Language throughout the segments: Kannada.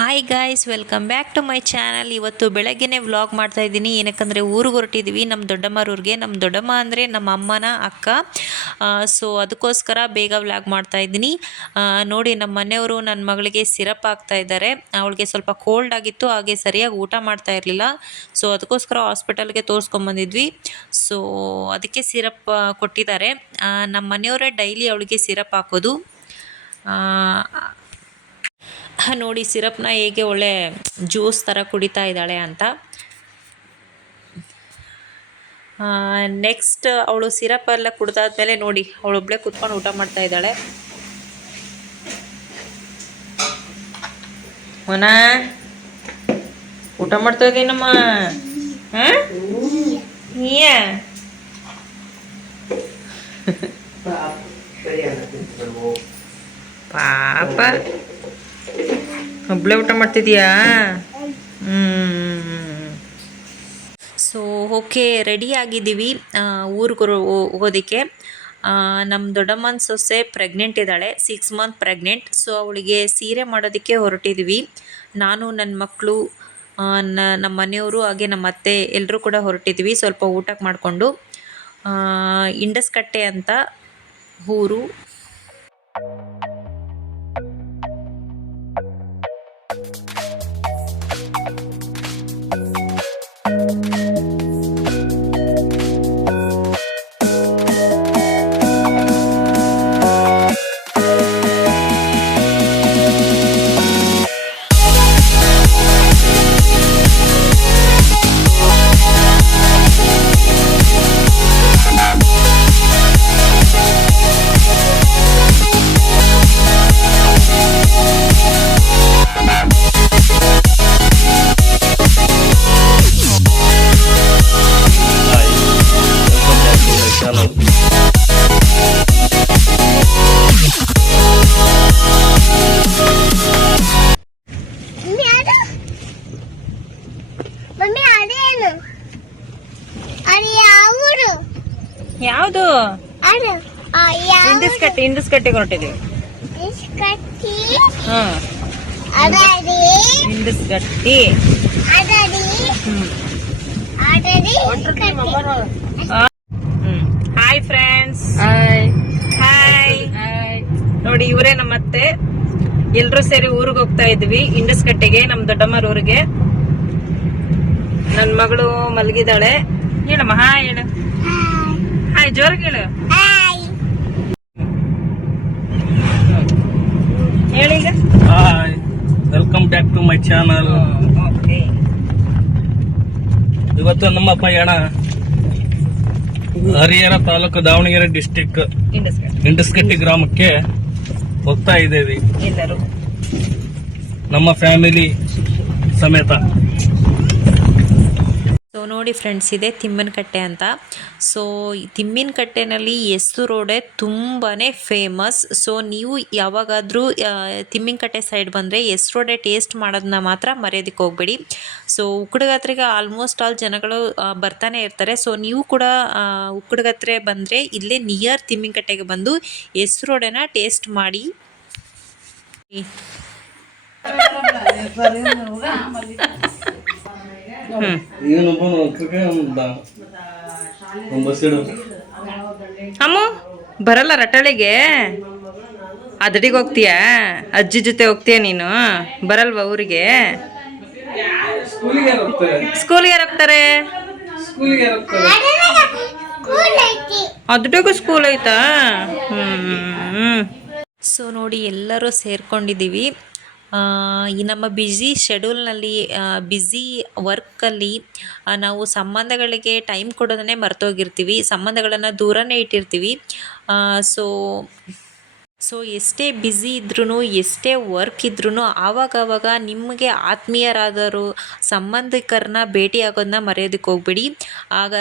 Hi guys, welcome back to my channel. ಇವತ್ತು ಬೆಳಗ್ಗೆನೇ ವ್ಲಾಗ್ ಮಾಡ್ತಾ ಇದ್ದೀನಿ. ಏನಕ್ಕಂದರೆ ಊರಿಗೆ ಹೊರಟಿದ್ದೀವಿ, ನಮ್ಮ ದೊಡ್ಡಮ್ಮರೂರಿಗೆ. ನಮ್ಮ ದೊಡ್ಡಮ್ಮ ಅಂದರೆ ನಮ್ಮ ಅಮ್ಮನ ಅಕ್ಕ. ಸೊ ಅದಕ್ಕೋಸ್ಕರ ಬೇಗ ವ್ಲಾಗ್ ಮಾಡ್ತಾ ಇದ್ದೀನಿ. ನೋಡಿ, ನಮ್ಮ ಮನೆಯವರು ನನ್ನ ಮಗಳಿಗೆ ಸಿರಪ್ ಹಾಕ್ತಾ ಇದ್ದಾರೆ. ಅವಳಿಗೆ ಸ್ವಲ್ಪ ಕೋಲ್ಡ್ ಆಗಿತ್ತು, ಹಾಗೆ ಸರಿಯಾಗಿ ಊಟ ಮಾಡ್ತಾ ಇರಲಿಲ್ಲ. ಸೊ ಅದಕ್ಕೋಸ್ಕರ ಹಾಸ್ಪಿಟಲ್ಗೆ ತೋರಿಸ್ಕೊಂಬಂದಿದ್ವಿ. ಸೊ ಅದಕ್ಕೆ ಸಿರಪ್ ಕೊಟ್ಟಿದ್ದಾರೆ. ನಮ್ಮ ಮನೆಯವರೇ ಡೈಲಿ ಅವಳಿಗೆ ಸಿರಪ್ ಹಾಕೋದು. ನೋಡಿ, ಸಿರಪ್ನ ಹೇಗೆ ಒಳ್ಳೆ ಜ್ಯೂಸ್ ಥರ ಕುಡಿತಾ ಇದ್ದಾಳೆ ಅಂತ. ನೆಕ್ಸ್ಟ್ ಅವಳು ಸಿರಪ್ ಎಲ್ಲ ಕುಡ್ದಾದ್ಮೇಲೆ ನೋಡಿ, ಅವಳೊಬ್ಬಳೇ ಕುತ್ಕೊಂಡು ಊಟ ಮಾಡ್ತಾ ಇದ್ದಾಳೆ. ಮನಾ ಊಟ ಮಾಡ್ತಾ ಇದ್ದೀನಮ್ಮ. ಪಾಪ, ಒಬ್ಬಳೇ ಊಟ ಮಾಡ್ತಿದ್ಯಾ? ಸೊ ಓಕೆ, ರೆಡಿ ಆಗಿದ್ದೀವಿ ಊರಿಗೆ ಹೋಗೋದಕ್ಕೆ. ನಮ್ಮ ದೊಡ್ಡಮ್ಮನ ಸೊಸೆ ಪ್ರೆಗ್ನೆಂಟ್ ಇದ್ದಾಳೆ, 6 ಮಂತ್ ಪ್ರೆಗ್ನೆಂಟ್. ಸೊ ಅವಳಿಗೆ ಸೀರೆ ಮಾಡೋದಕ್ಕೆ ಹೊರಟಿದ್ದೀವಿ. ನಾನು, ನನ್ನ ಮಕ್ಕಳು, ನಮ್ಮ ಮನೆಯವರು, ಹಾಗೆ ನಮ್ಮ ಅತ್ತೆ ಎಲ್ಲರೂ ಕೂಡ ಹೊರಟಿದ್ದೀವಿ ಸ್ವಲ್ಪ ಊಟಕ್ಕೆ ಮಾಡಿಕೊಂಡು. ಇಂಡಸ್ಕಟ್ಟೆ ಅಂತ ಊರು. ಯಾವುದು? ಇಂಡಸ್ಕಟ್ಟೆಗೆ ಹೊರಟಿದ್ದೀವಿ. ಇಂಡಸ್ಕಟ್ಟಿ. Hi friends. ಹಾಯ್. ನೋಡಿ, ಇವರೇ ನಮ್ಮತ್ತೆ. ಎಲ್ರೂ ಸೇರಿ ಊರಿಗೆ ಹೋಗ್ತಾ ಇದ್ವಿ, ಇಂಡಸ್ಕಟ್ಟೆಗೆ, ನಮ್ಮ ದೊಡ್ಡಮ್ಮರ ಊರಿಗೆ. ನನ್ನ ಮಗಳು ಮಲಗಿದಾಳೆ. ಹೇಳಮ್ಮ ಹಾಯ್ ಹೇಳು. ಹಾಯ್ ಜೋರಾಗಿ ಹೇಳು. ಹೇಳೀಗ. Hi, welcome back to my channel. ಇವತ್ತು ನಮ್ಮ ಪಯಣ ಹರಿಹರ ತಾಲೂಕು, ದಾವಣಗೆರೆ ಡಿಸ್ಟಿಕ್, ಇಂಡಸ್ಕಟ್ಟಿ ಗ್ರಾಮಕ್ಕೆ ಹೋಗ್ತಾ ಇದ್ದೇವೆ ಎಲ್ಲರೂ, ನಮ್ಮ ಫ್ಯಾಮಿಲಿ ಸಮೇತ. ಸೊ ನೋಡಿ ಫ್ರೆಂಡ್ಸ್, ಇದೆ ತಿಮ್ಮಿನಕಟ್ಟೆ ಅಂತ. ಸೊ ತಿಮ್ಮಿನಕಟ್ಟೆನಲ್ಲಿ ಹೆಸರು ವಡೆ ತುಂಬಾ ಫೇಮಸ್. ಸೊ ನೀವು ಯಾವಾಗಾದರೂ ತಿಮ್ಮಿನಕಟ್ಟೆ ಸೈಡ್ ಬಂದರೆ ಹೆಸರು ವಡೆ ಟೇಸ್ಟ್ ಮಾಡೋದನ್ನ ಮಾತ್ರ ಮರೆಯೋದಕ್ಕೆ ಹೋಗಬೇಡಿ. ಸೊ ಉಕ್ಕಡಗತ್ರೆಗೆ ಆಲ್ಮೋಸ್ಟ್ ಆಲ್ ಜನಗಳು ಬರ್ತಾನೆ ಇರ್ತಾರೆ. ಸೊ ನೀವು ಕೂಡ ಉಕ್ಕಡಗತ್ರೆ ಬಂದರೆ ಇಲ್ಲೇ ನಿಯರ್ ತಿಮ್ಮಿನಕಟ್ಟೆಗೆ ಬಂದು ಹೆಸರು ವಡೆನ ಟೇಸ್ಟ್ ಮಾಡಿ. ಅಮ್ಮ ಬರಲ್ಲ ರಟಾಳಿಗೆ? ಅದಡಿಗೆ ಹೋಗ್ತೀಯಾ? ಅಜ್ಜಿ ಜೊತೆ ಹೋಗ್ತೀಯ ನೀನು? ಬರಲ್ವಾ ಊರಿಗೆ? ಸ್ಕೂಲ್ಗೆ ಯಾರು ಹೋಗ್ತಾರೆ? ಅದಡಿಗೂ ಸ್ಕೂಲ್ ಐತಾ? ಸೊ ನೋಡಿ, ಎಲ್ಲರೂ ಸೇರ್ಕೊಂಡಿದ್ದೀವಿ. ಈ ನಮ್ಮ ಬ್ಯುಸಿ ಶೆಡ್ಯೂಲ್ನಲ್ಲಿ, ಬ್ಯುಸಿ ವರ್ಕಲ್ಲಿ ನಾವು ಸಂಬಂಧಗಳಿಗೆ ಟೈಮ್ ಕೊಡೋದನ್ನೇ ಮರ್ತೋಗಿರ್ತೀವಿ, ಸಂಬಂಧಗಳನ್ನು ದೂರನೇ ಇಟ್ಟಿರ್ತೀವಿ. ಸೊ ಎಷ್ಟೇ ಬ್ಯುಸಿ ಇದ್ರೂ, ಎಷ್ಟೇ ವರ್ಕ್ ಇದ್ರೂ ಆವಾಗವಾಗ ನಿಮಗೆ ಆತ್ಮೀಯರಾದರು ಸಂಬಂಧಿಕರನ್ನ ಭೇಟಿಯಾಗೋದನ್ನ ಮರೆಯೋದಕ್ಕೆ ಹೋಗ್ಬೇಡಿ. ಆಗ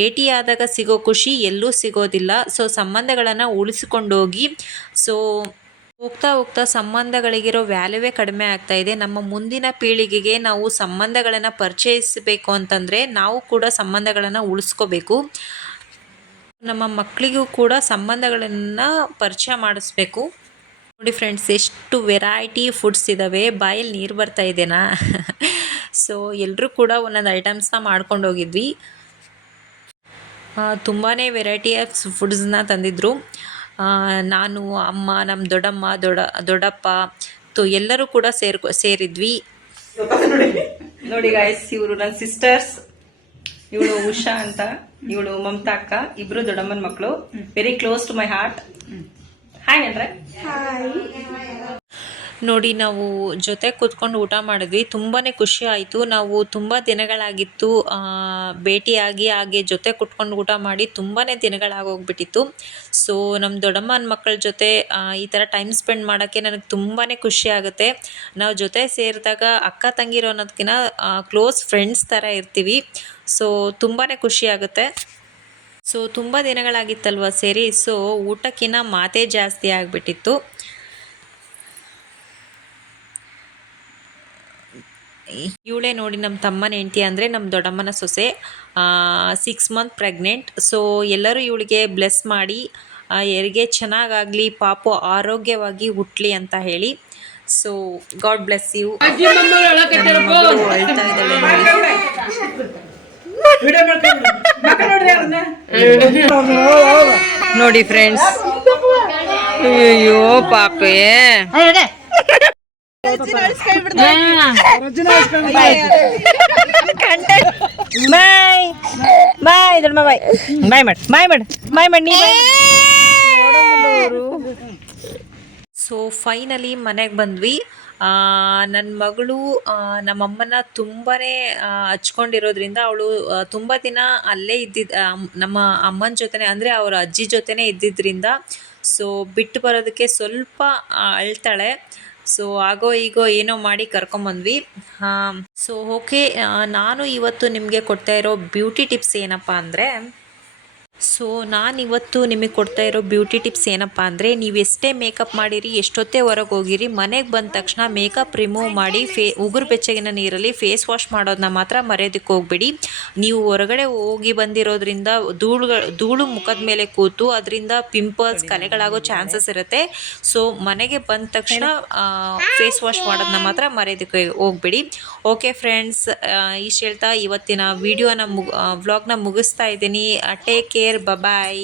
ಭೇಟಿಯಾದಾಗ ಸಿಗೋ ಖುಷಿ ಎಲ್ಲೂ ಸಿಗೋದಿಲ್ಲ. ಸೊ ಸಂಬಂಧಗಳನ್ನು ಉಳಿಸಿಕೊಂಡೋಗಿ. ಸೊ ಹೋಗ್ತಾ ಹೋಗ್ತಾ ಸಂಬಂಧಗಳಿಗಿರೋ ವ್ಯಾಲ್ಯೂವೇ ಕಡಿಮೆ ಆಗ್ತಾ ಇದೆ. ನಮ್ಮ ಮುಂದಿನ ಪೀಳಿಗೆಗೆ ನಾವು ಸಂಬಂಧಗಳನ್ನು ಪರಿಚಯಿಸಬೇಕು ಅಂತಂದರೆ ನಾವು ಕೂಡ ಸಂಬಂಧಗಳನ್ನು ಉಳಿಸ್ಕೋಬೇಕು. ನಮ್ಮ ಮಕ್ಕಳಿಗೂ ಕೂಡ ಸಂಬಂಧಗಳನ್ನು ಪರಿಚಯ ಮಾಡಿಸ್ಬೇಕು. ನೋಡಿ ಫ್ರೆಂಡ್ಸ್, ಎಷ್ಟು ವೆರೈಟಿ ಫುಡ್ಸ್ ಇದ್ದಾವೆ, ಬಾಯಲ್ಲಿ ನೀರು ಬರ್ತಾ ಇದೆನಾ. ಸೊ ಎಲ್ಲರೂ ಕೂಡ ಒಂದೊಂದು ಐಟಮ್ಸ್ನ ಮಾಡ್ಕೊಂಡು ಹೋಗಿದ್ವಿ. ತುಂಬಾ ವೆರೈಟಿ ಆಫ್ ಫುಡ್ಸ್ನ ತಂದಿದ್ರು. ನಾನು, ಅಮ್ಮ, ನಮ್ಮ ದೊಡ್ಡಮ್ಮ, ದೊಡ್ಡಪ್ಪ ಎಲ್ಲರೂ ಕೂಡ ಸೇರಿದ್ವಿ. ನೋಡಿ ಗಾಯ್ಸ್, ಇವರು ನನ್ನ ಸಿಸ್ಟರ್ಸ್. ಇವಳು ಉಷಾ ಅಂತ, ಇವಳು ಮಮತಾ ಅಕ್ಕ, ಇಬ್ರು ದೊಡ್ಡಮ್ಮನ ಮಕ್ಕಳು. Very close to my heart. Hi ಅಂದ್ರೆ ನೋಡಿ, ನಾವು ಜೊತೆ ಕೂತ್ಕೊಂಡು ಊಟ ಮಾಡಿದ್ವಿ. ತುಂಬಾ ಖುಷಿ ಆಯಿತು. ನಾವು ತುಂಬ ದಿನಗಳಾಗಿತ್ತು ಭೇಟಿಯಾಗಿ, ಹಾಗೆ ಜೊತೆ ಕೂತ್ಕೊಂಡು ಊಟ ಮಾಡಿ ತುಂಬಾ ದಿನಗಳಾಗೋಗ್ಬಿಟ್ಟಿತ್ತು. ಸೊ ನಮ್ಮ ದೊಡ್ಡಮ್ಮನ ಮಕ್ಕಳ ಜೊತೆ ಈ ಥರ ಟೈಮ್ ಸ್ಪೆಂಡ್ ಮಾಡೋಕ್ಕೆ ನನಗೆ ತುಂಬಾ ಖುಷಿ ಆಗುತ್ತೆ. ನಾವು ಜೊತೆ ಸೇರಿದಾಗ ಅಕ್ಕ ತಂಗಿರೋ ಅನ್ನೋದಕ್ಕಿಂತ ಕ್ಲೋಸ್ ಫ್ರೆಂಡ್ಸ್ ಥರ ಇರ್ತೀವಿ. ಸೊ ತುಂಬಾ ಖುಷಿ ಆಗುತ್ತೆ. ಸೊ ತುಂಬ ದಿನಗಳಾಗಿತ್ತಲ್ವ ಸೇರಿ, ಸೊ ಊಟಕ್ಕಿಂತ ಮಾತೇ ಜಾಸ್ತಿ ಆಗಿಬಿಟ್ಟಿತ್ತು. ಇವಳೇ ನೋಡಿ ನಮ್ಮ ತಮ್ಮನ ಹೆಂಡತಿ, ಅಂದರೆ ನಮ್ಮ ದೊಡ್ಡಮ್ಮನ ಸೊಸೆ. 6 ಮಂತ್ ಪ್ರೆಗ್ನೆಂಟ್. ಸೊ ಎಲ್ಲರೂ ಇವಳಿಗೆ ಬ್ಲೆಸ್ ಮಾಡಿ ಹೆರಿಗೆ ಚೆನ್ನಾಗಾಗಲಿ, ಪಾಪು ಆರೋಗ್ಯವಾಗಿ ಹುಟ್ಟಲಿ ಅಂತ ಹೇಳಿ. So God bless you. ಅಳ್ತಾ ಇದ್ದಾಳೆ ನೋಡಿ ಫ್ರೆಂಡ್ಸ್. ಅಯ್ಯೋ ಪಾಪೆ. ಸೊ ಫೈನಲಿ ಮನೆಗೆ ಬಂದ್ವಿ. ನನ್ನ ಮಗಳು ನಮ್ಮಮ್ಮನ ತುಂಬಾ ಹಚ್ಕೊಂಡಿರೋದ್ರಿಂದ ಅವಳು ತುಂಬ ದಿನ ಅಲ್ಲೇ ನಮ್ಮ ಅಮ್ಮನ ಜೊತೆನೇ, ಅಂದರೆ ಅವರ ಅಜ್ಜಿ ಜೊತೆನೇ ಇದ್ದಿದ್ದರಿಂದ ಸೊ ಬಿಟ್ಟು ಬರೋದಕ್ಕೆ ಸ್ವಲ್ಪ ಅಳ್ತಾಳೆ. ಸೊ ಆಗೋ ಈಗೋ ಏನೋ ಮಾಡಿ ಕರ್ಕೊಂಬಂದ್ವಿ. ಸೊ ಓಕೆ, ನಾನು ಇವತ್ತು ನಿಮಗೆ ಕೊಡ್ತಾ ಇರೋ ಬ್ಯೂಟಿ ಟಿಪ್ಸ್ ಏನಪ್ಪ ಅಂದರೆ, ನಾನಿವತ್ತು ನಿಮಗೆ ಕೊಡ್ತಾ ಇರೋ ಬ್ಯೂಟಿ ಟಿಪ್ಸ್ ಏನಪ್ಪ ಅಂದರೆ, ನೀವು ಎಷ್ಟೇ ಮೇಕಪ್ ಮಾಡಿರಿ, ಎಷ್ಟೊತ್ತೇ ಹೊರಗೆ ಹೋಗಿರಿ, ಮನೆಗೆ ಬಂದ ತಕ್ಷಣ ಮೇಕಪ್ ರಿಮೂವ್ ಮಾಡಿ ಉಗುರು ಬೆಚ್ಚಗಿನ ನೀರಲ್ಲಿ ಫೇಸ್ ವಾಶ್ ಮಾಡೋದನ್ನ ಮಾತ್ರ ಮರೆಯೋದಕ್ಕೆ ಹೋಗ್ಬೇಡಿ. ನೀವು ಹೊರಗಡೆ ಹೋಗಿ ಬಂದಿರೋದ್ರಿಂದ ಧೂಳು ಮುಖದ ಮೇಲೆ ಕೂತು ಅದರಿಂದ ಪಿಂಪಲ್ಸ್, ಕಲೆಗಳಾಗೋ ಚಾನ್ಸಸ್ ಇರುತ್ತೆ. ಸೊ ಮನೆಗೆ ಬಂದ ತಕ್ಷಣ ಫೇಸ್ ವಾಶ್ ಮಾಡೋದನ್ನ ಮಾತ್ರ ಮರೆಯೋದಕ್ಕೆ ಹೋಗ್ಬೇಡಿ. ಓಕೆ ಫ್ರೆಂಡ್ಸ್, ಇಷ್ಟು ಹೇಳ್ತಾ ಇವತ್ತಿನ ವಿಡಿಯೋನ ವ್ಲಾಗ್ನ ಮುಗಿಸ್ತಾ ಇದ್ದೀನಿ. ಟೇಕ್ ಕೇರ್, ಬಾಯ್.